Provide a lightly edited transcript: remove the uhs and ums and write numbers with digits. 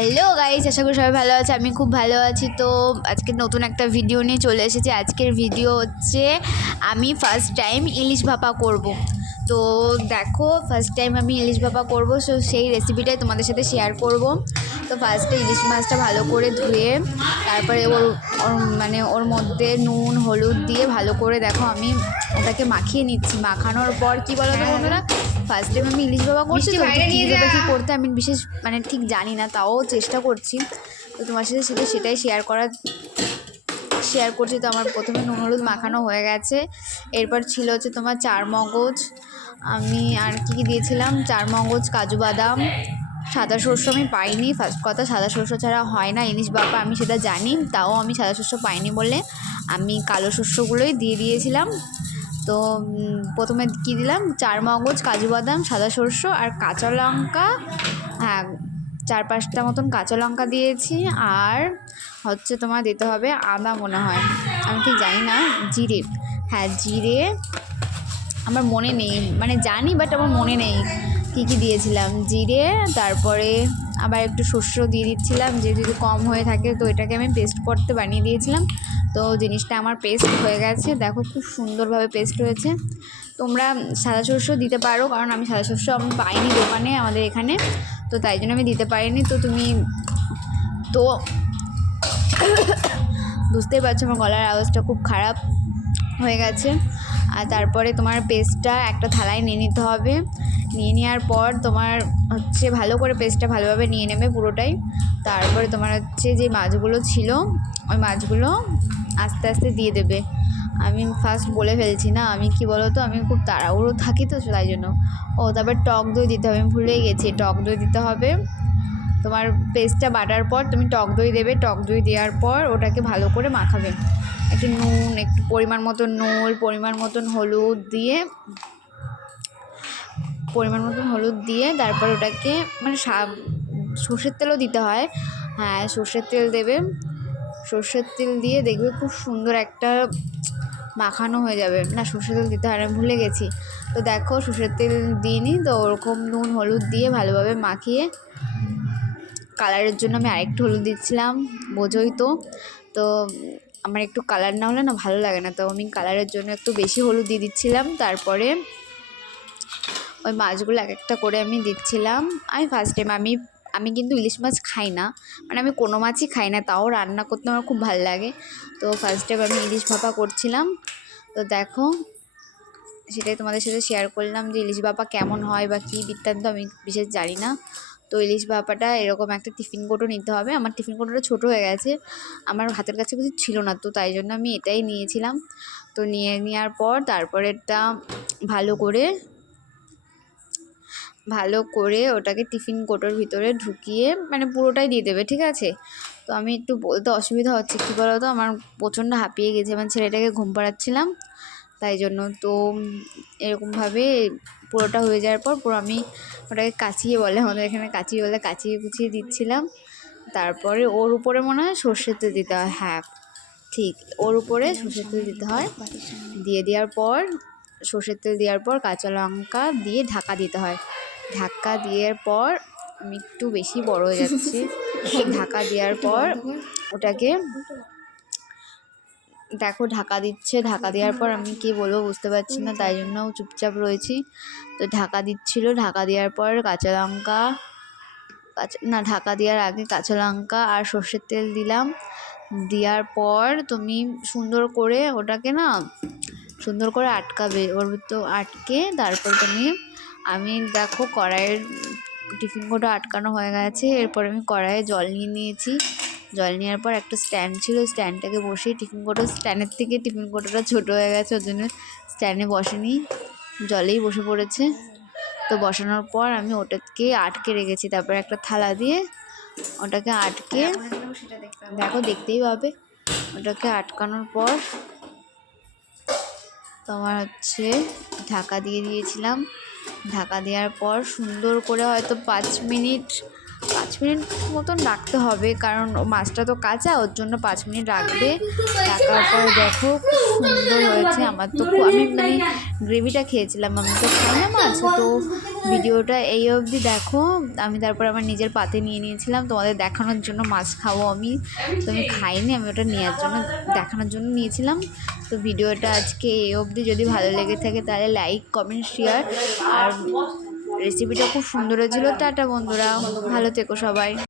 Hello guys, আশা করি সবাই ভালো আছে। আমি খুব ভালো আছি। তো আজকে নতুন একটা ভিডিও নিয়ে চলে এসেছি। আজকের ভিডিও হচ্ছে আমি ফার্স্ট টাইম ইলিশ ভাপা করব। তো দেখো, ফার্স্ট টাইম আমি ইলিশ ভাপা করব, সো সেই রেসিপিটাই তোমাদের সাথে শেয়ার করব। তো ফার্স্টে ইলিশ মাছটা ভালো করে ধুয়ে তারপরে ওর মধ্যে নুন হলুদ দিয়ে ভালো করে দেখো আমি ওটাকে মাখিয়ে নিচ্ছি। মাখানোর পর কি বলো তো বন্ধুরা, ফার্স্ট টাইম আমি ইলিশ ভাপা করছি, তো কীভাবে কী করতে আমি বিশেষ ঠিক জানি না, তাও চেষ্টা করছি। তো তোমার সাথে সেটাই শেয়ার করছি। তো আমার প্রথমে নুন হলুদ মাখানো হয়ে গেছে। এরপর ছিল হচ্ছে তোমার চার মগজ, আমি আর কি দিয়েছিলাম, চার মগজ, কাজু বাদাম, সাদা শস্য আমি পাইনি। ফার্স্ট কথা, সাদা শস্য ছাড়া হয় না ইলিশ ভাপা, আমি সেটা জানি, তাও আমি সাদা শস্য পাইনি বলে আমি কালো শস্যগুলোই দিয়ে দিয়েছিলাম। তো প্রথমে কী দিলাম, চার মগজ, কাজু বাদাম, সাদা শস্য আর কাঁচা লঙ্কা, হ্যাঁ 4-5টা মতন কাঁচা লঙ্কা দিয়েছি। আর হচ্ছে তোমার দিতে হবে আদা মনে হয়, আমি ঠিক জানি না, জিরে, হ্যাঁ জিরে আমার মনে নেই, জানি বাট আমার মনে নেই কী দিয়েছিলাম। জিরে, তারপরে আবার একটু শস্য দিয়ে দিচ্ছিলাম, যে যদি কম হয়ে থাকে তো এটাকে আমি পেস্ট করতে বানিয়ে দিয়েছিলাম। তো জিনিসটা আমার পেস্ট হয়ে গেছে, দেখো খুব সুন্দরভাবে পেস্ট হয়েছে। তোমরা সাদা শস্য দিতে পারো, কারণ আমি সাদা শস্য আমি পাইনি দোকানে আমাদের এখানে, তো তাই জন্য আমি দিতে পারিনি। তো তুমি তো বুঝতেই পারছো আমার গলার আওয়াজটা খুব খারাপ হয়ে গেছে। আর তারপরে তোমার পেস্টটা একটা থালায় নিয়ে নিতে হবে। নিয়ে নেওয়ার পর তোমার হচ্ছে ভালো করে পেস্টটা ভালোভাবে নিয়ে নেবে পুরোটাই। তারপরে তোমার হচ্ছে যে মাছগুলো ছিল ওই মাছগুলো আস্তে আস্তে দিয়ে দেবে। আমি ফার্স্ট বলে ফেলছি না, আমি কি বলো তো, আমি খুব তাড়াহুড়ো থাকি, তো তাই জন্য। তারপর টক দই দিতে হবে, আমি ভুলেই গেছি, টক দই দিতে হবে। তোমার পেস্টটা বাটার পর তুমি টক দই দেবে, টক দই দেওয়ার পর ওটাকে ভালো করে মাখাবে। একটু নুন, একটু পরিমাণ মতন হলুদ দিয়ে তারপর ওটাকে সর্ষের তেলও দিতে হয়, হ্যাঁ সর্ষের তেল দেবে। সর্ষের তেল দিয়ে দেখবে খুব সুন্দর একটা মাখানো হয়ে যাবে। না, সর্ষের তেল দিতে হয়, আমি ভুলে গেছি। তো দেখো সর্ষের তেল দিইনি, তো ওরকম নুন হলুদ দিয়ে ভালোভাবে মাখিয়ে, কালারের জন্য আমি আরেকটু হলুদ দিচ্ছিলাম, বোঝোই তো। তো আমার একটু কালার না হলে না ভালো লাগে না, তো আমি কালারের জন্য একটু বেশি হলুদ দিয়ে দিচ্ছিলাম। তারপরে ওই মাছগুলো এক একটা করে আমি দিচ্ছিলাম। আমি ফার্স্ট টাইম আমি কিন্তু ইলিশ মাছ খাই না, আমি কোনো মাছই খাই না, তাও রান্না করতে আমার খুব ভালো লাগে। তো ফার্স্ট টাইম আমি ইলিশ ভাপা করছিলাম। তো দেখো, সেটাই তোমাদের সাথে শেয়ার করলাম যে ইলিশ ভাপা কেমন হয় বা কী বৃত্তান্ত আমি বিশেষ জানি না। তো ইলিশ ভাপাটা এরকম একটা টিফিন কৌটো নিতে হবে। আমার টিফিন কৌটোটা ছোটো হয়ে গেছে, আমার হাতের কাছে কিছু ছিল না, তো তাই জন্য আমি এটাই নিয়েছিলাম। তো নিয়ে নেওয়ার পর তারপরে এটা ভালো করে ওটাকে টিফিন কৌটোর ভিতরে ঢুকিয়ে পুরোটাই দিয়ে দেবে, ঠিক আছে। তো আমি একটু বলতে অসুবিধা হচ্ছে, কী বলো তো, আমার প্রচণ্ড হাঁপিয়ে গেছে, ছেলেটাকে ঘুম পাড়াচ্ছিলাম, তাই জন্য। তো এরকমভাবে পুরোটা হয়ে যাওয়ার পর পুরো আমি ওটাকে কাচিয়ে বলে, আমাদের এখানে কাচিয়ে বলে, কাচিয়ে কুচিয়ে দিচ্ছিলাম। তারপরে ওর উপরে মনে হয় সর্ষের তেল দিতে হয়, হ্যাঁ ঠিক, ওর উপরে সর্ষের তেল দিতে হয়। সর্ষের তেল দেওয়ার পর কাঁচা লঙ্কা দিয়ে ঢাকা দিতে হয়। ঢাকা দেওয়ার পর আমি একটু বেশি বড় হয়ে যাচ্ছে, ঢাকা দেওয়ার পর ওটাকে দেখো ঢাকা দিচ্ছে, ঢাকা দেওয়ার পর আমি কি বলবো বুঝতে পারছি না, তাই জন্য চুপচাপ রয়েছি। তো ঢাকা দিচ্ছিল, ঢাকা দেওয়ার পর ঢাকা দেওয়ার আগে কাঁচা লঙ্কা আর সর্ষের তেল দিলাম। দেওয়ার পর তুমি সুন্দর করে ওটাকে আটকাবে, ওর তো আটকে তারপর আমি দেখো কড়াইয়ের টিফিন কৌটো আটকানো হয়ে গেছে। এরপর আমি কড়াইয়ে জল নিয়ে নিয়েছি, জল নেওয়ার পর একটা স্ট্যান্ড ছিল, স্ট্যান্ডটাকে বসিয়ে স্ট্যান্ডের থেকে টিফিন কৌটোটা ছোটো হয়ে গেছে, ওর জন্য স্ট্যান্ডে বসেনি, জলেই বসে পড়েছে। তো বসানোর পর আমি ওটাকে আটকে রেখেছি, তারপর একটা থালা দিয়ে ওটাকে আটকে, দেখো দেখতেই পাবে, ওটাকে আটকানোর পর তোমার হচ্ছে ঢাকা দিয়ে দিয়েছিলাম। ঢাকা দেওয়ার পর সুন্দর করে হয়তো 5 মিনিট মতন রাখতে হবে, কারণ মাছটা তো কাঁচা, ওর জন্য 5 মিনিট রাখবে। রাখার পর দেখো খুব সুন্দর হয়েছে। আমার তো আমি গ্রেভিটা খেয়েছিলাম, আমি তো খাই না মাছ। তো ভিডিওটা এই অবধি দেখো। আমি তারপর আমার নিজের পাতে নিয়ে নিয়েছিলাম তোমাদের দেখানোর জন্য মাছ খাবো আমি, তো আমি খাইনি, আমি ওটা নেওয়ার জন্য দেখানোর জন্য নিয়েছিলাম। তো ভিডিওটা আজকে এই অবধি, যদি ভালো লেগে থাকে তাহলে লাইক কমেন্ট শেয়ার, আর রেসিপিটা খুব সুন্দর হয়েছিল। টাটা বন্ধুরা, ভালো থেকো সবাই।